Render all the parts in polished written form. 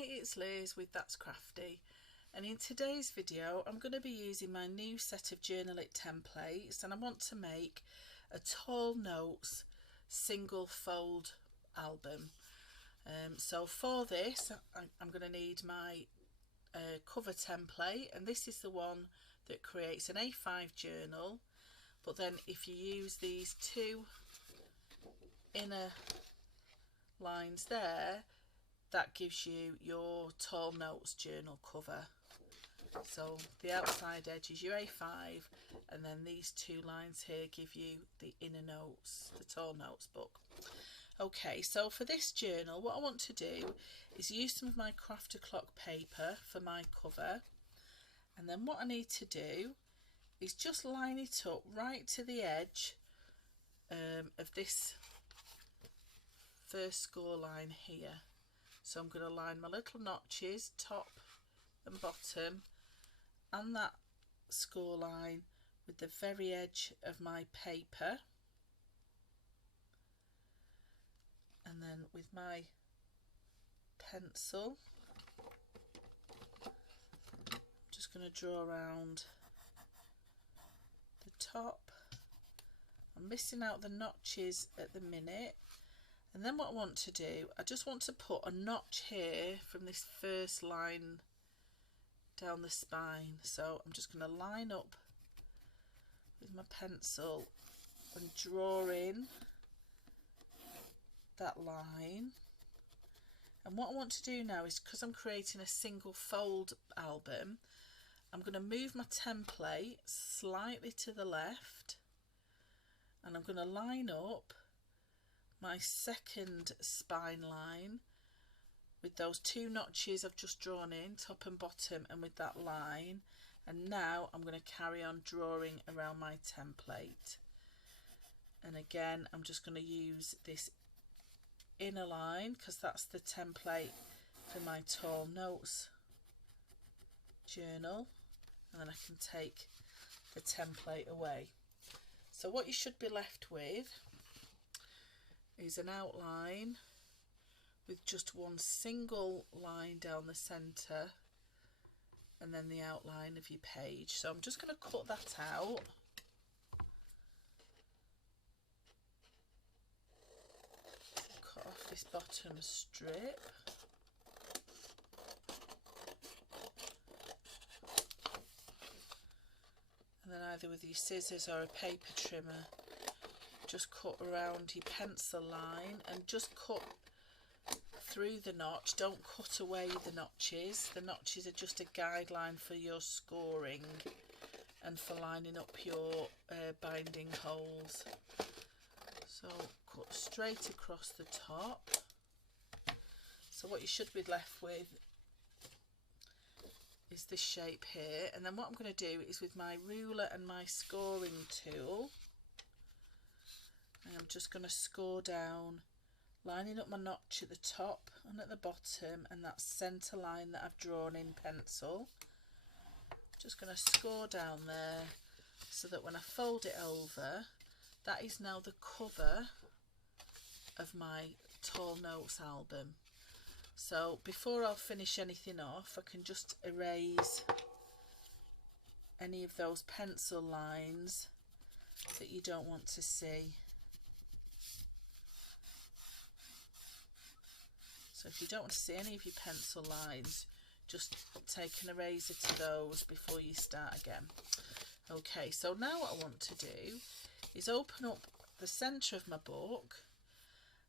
Hi, it's Liz with That's Crafty, and in today's video I'm going to be using my new set of Journal It templates, and I want to make a tall notes single fold album. So for this I'm going to need my cover template, and this is the one that creates an A5 journal, but then if you use these two inner lines there, that gives you your tall notes journal cover. So the outside edge is your A5, and then these two lines here give you the inner notes, the tall notes book. Okay, so for this journal what I want to do is use some of my Crafty clock paper for my cover, and then what I need to do is just line it up right to the edge of this first score line here. So I'm going to line my little notches, top and bottom, and that score line with the very edge of my paper. And then with my pencil, I'm just going to draw around the top. I'm missing out the notches at the minute. And then what I want to do, I just want to put a notch here from this first line down the spine. So I'm just going to line up with my pencil and draw in that line. And what I want to do now is, because I'm creating a single fold album, I'm going to move my template slightly to the left, and I'm going to line up my second spine line with those two notches I've just drawn in, top and bottom, and with that line. And now I'm going to carry on drawing around my template, and again I'm just going to use this inner line because that's the template for my tall notes journal, and then I can take the template away. So what you should be left with is an outline with just one single line down the centre, and then the outline of your page. So I'm just going to cut that out. Cut off this bottom strip. And then either with your scissors or a paper trimmer, just cut around your pencil line and just cut through the notch. Don't cut away the notches. The notches are just a guideline for your scoring and for lining up your binding holes. So cut straight across the top. So what you should be left with is this shape here, and then what I'm going to do is with my ruler and my scoring tool, I'm just going to score down, lining up my notch at the top and at the bottom, and that centre line that I've drawn in pencil. Just going to score down there so that when I fold it over, that is now the cover of my tall notes album. So before I'll finish anything off, I can just erase any of those pencil lines that you don't want to see. So if you don't want to see any of your pencil lines, just take an eraser to those before you start again. Okay, so now what I want to do is open up the centre of my book,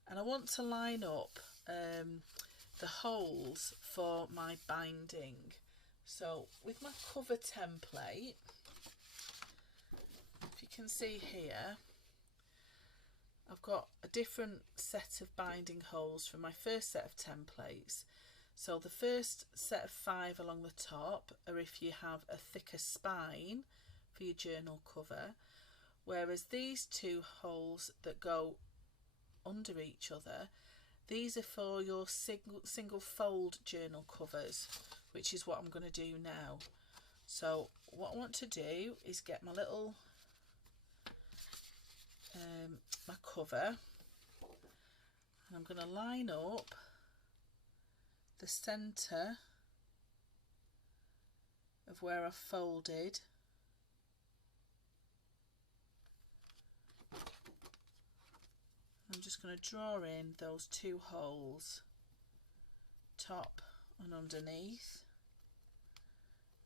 and I want to line up the holes for my binding. So with my cover template, if you can see here, I've got a different set of binding holes from my first set of templates. So the first set of 5 along the top are if you have a thicker spine for your journal cover, whereas these two holes that go under each other, these are for your single fold journal covers, which is what I'm going to do now. So what I want to do is get my little my cover, and I'm going to line up the centre of where I've folded, I'm just going to draw in those 2 holes, top and underneath,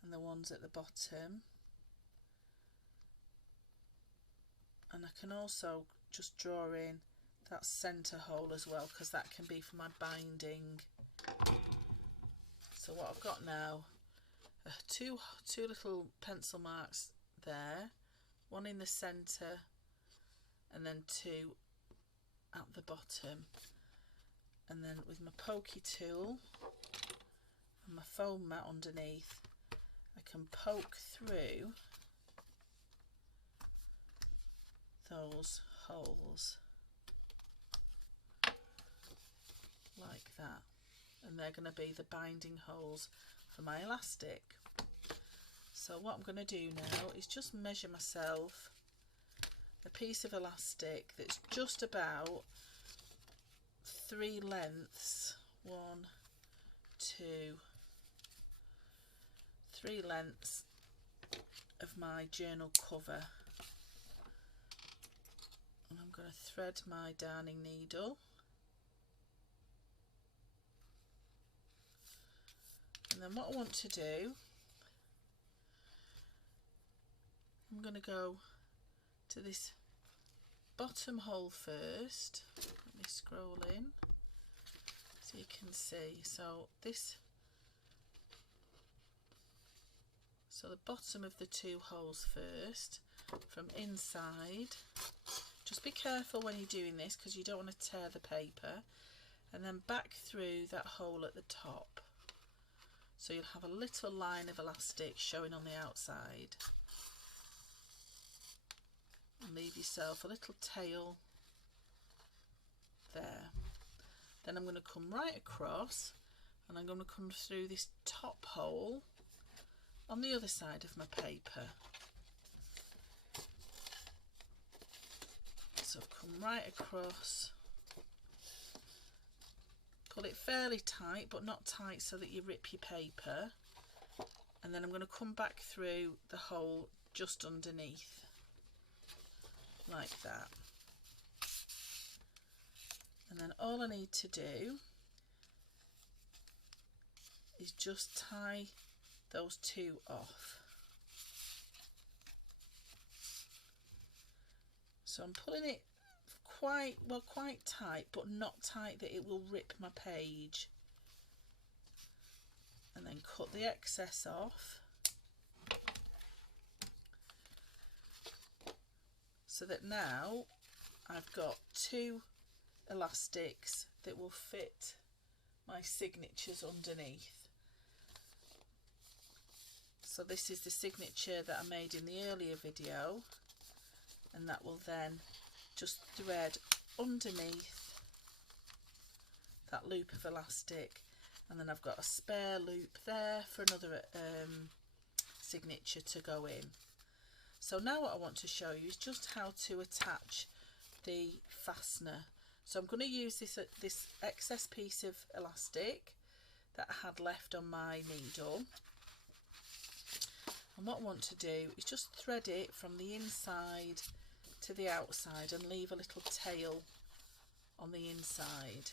and the ones at the bottom. And I can also just draw in that centre hole as well, because that can be for my binding. So what I've got now, two little pencil marks there, one in the centre and then 2 at the bottom. And then with my pokey tool and my foam mat underneath, I can poke through those holes like that, and they're going to be the binding holes for my elastic. So what I'm going to do now is just measure myself a piece of elastic that's just about 3 lengths, 1, 2, 3 lengths of my journal cover. And I'm going to thread my darning needle, and then what I want to do, I'm going to go to this bottom hole first. Let me scroll in so you can see. So the bottom of the 2 holes first, from inside. Just be careful when you're doing this, because you don't want to tear the paper, and then back through that hole at the top. So you'll have a little line of elastic showing on the outside. And leave yourself a little tail there. Then I'm going to come right across, and I'm going to come through this top hole on the other side of my paper. So I've come right across, pull it fairly tight, but not tight so that you rip your paper, and then I'm going to come back through the hole just underneath like that. And then all I need to do is just tie those 2 off. So I'm pulling it quite tight, but not tight that it will rip my page. And then cut the excess off, so that now I've got 2 elastics that will fit my signatures underneath. So this is the signature that I made in the earlier video, and that will then just thread underneath that loop of elastic, and then I've got a spare loop there for another signature to go in. So now what I want to show you is just how to attach the fastener. So I'm going to use this excess piece of elastic that I had left on my needle, and what I want to do is just thread it from the inside to the outside and leave a little tail on the inside.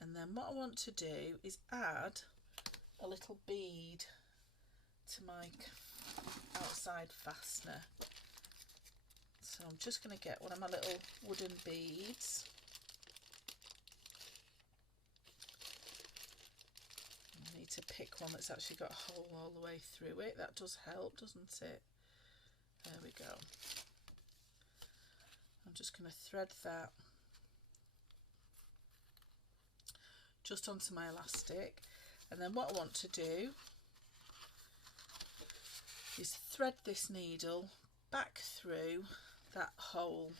And then what I want to do is add a little bead to my outside fastener. So I'm just going to get one of my little wooden beads. I need to pick one that's actually got a hole all the way through it. That does help, doesn't it? There we go. I'm just going to thread that just onto my elastic, and then what I want to do is thread this needle back through that hole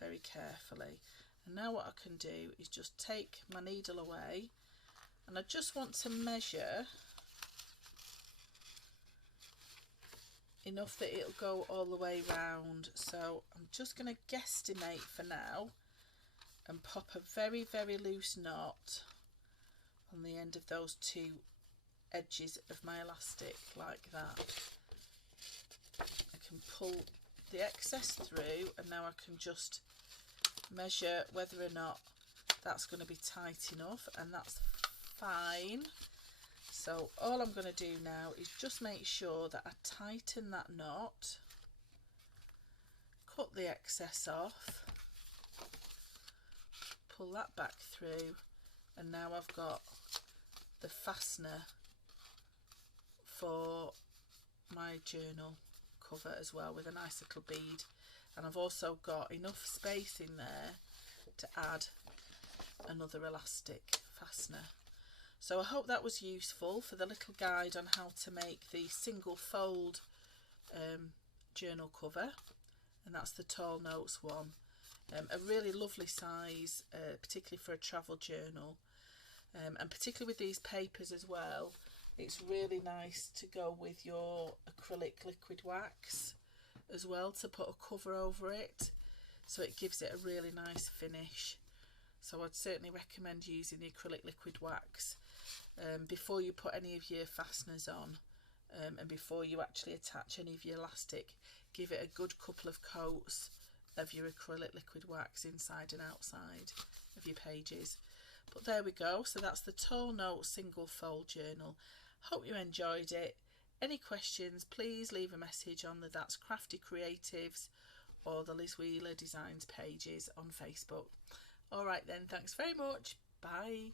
very carefully. And now what I can do is just take my needle away, and I just want to measure enough that it'll go all the way round. So I'm just going to guesstimate for now and pop a very, very loose knot on the end of those two edges of my elastic like that. I can pull the excess through, and now I can just measure whether or not that's going to be tight enough, and that's fine. So all I'm going to do now is just make sure that I tighten that knot, cut the excess off, pull that back through, and now I've got the fastener for my journal cover as well, with a nice little bead, and I've also got enough space in there to add another elastic fastener. So I hope that was useful for the little guide on how to make the single fold journal cover, and that's the Tall Notes one. A really lovely size, particularly for a travel journal, and particularly with these papers as well. It's really nice to go with your acrylic liquid wax as well, to put a cover over it, so it gives it a really nice finish. So I'd certainly recommend using the acrylic liquid wax before you put any of your fasteners on, and before you actually attach any of your elastic. Give it a good couple of coats of your acrylic liquid wax inside and outside of your pages. But there we go. So that's the Tall Notes single fold journal. Hope you enjoyed it. Any questions, please leave a message on the That's Crafty Creatives or the Liz Wheeler Designs pages on Facebook. All right then, thanks very much. Bye.